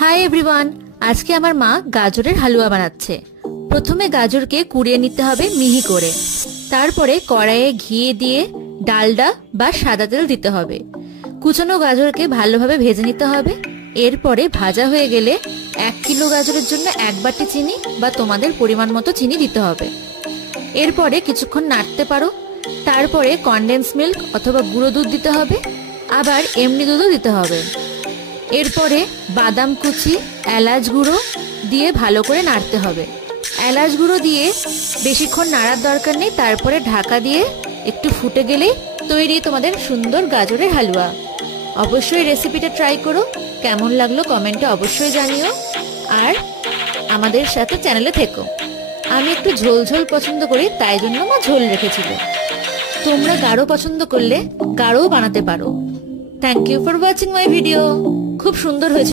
Hi everyone, আজকে আমার মা গাজরের হালুয়া বানাচ্ছে। প্রথমে গাজরকে কুড়িয়ে নিতে হবে মিহি করে। তারপরে কড়াইয়ে ঘি দিয়ে ডালডা বা সাদা তেল দিতে হবে। কুচানো গাজরকে ভালোভাবে ভেজে নিতে হবে। এরপরে ভাজা হয়ে গেলে 1 কিলো গাজরের জন্য 1 বাটি চিনি বা তোমাদের পরিমাণ মতো চিনি দিতে হবে। এরপরে কিছুক্ষণ নাড়তে পারো। তারপরে কনডেন্স মিল্ক অথবা গুঁড়ো দুধ দিতে হবে, আবার এমনি দুধও দিতে হবে। এরপরে বাদাম কুচি, এলাচ গুঁড়ো দিয়ে ভালো করে নাড়তে হবে। এলাচ গুঁড়ো দিয়ে বেশিক্ষণ নাড়ার দরকার নেই। তারপরে ঢাকা দিয়ে একটু ফুটে গেলেই তৈরি তোমাদের সুন্দর গাজরের হালুয়া। অবশ্যই রেসিপিটা ট্রাই করো। কেমন লাগলো কমেন্টে অবশ্যই জানিও, আর আমাদের সাথে চ্যানেলে থেকো। আমি একটু ঝোল ঝোল পছন্দ করি, তাই জন্য মা ঝোল রেখেছিল। তোমরা গাঢ় পছন্দ করলে গাঢ়ও বানাতে পারো। Thank you for watching my video. খুব সুন্দর হয়েছে।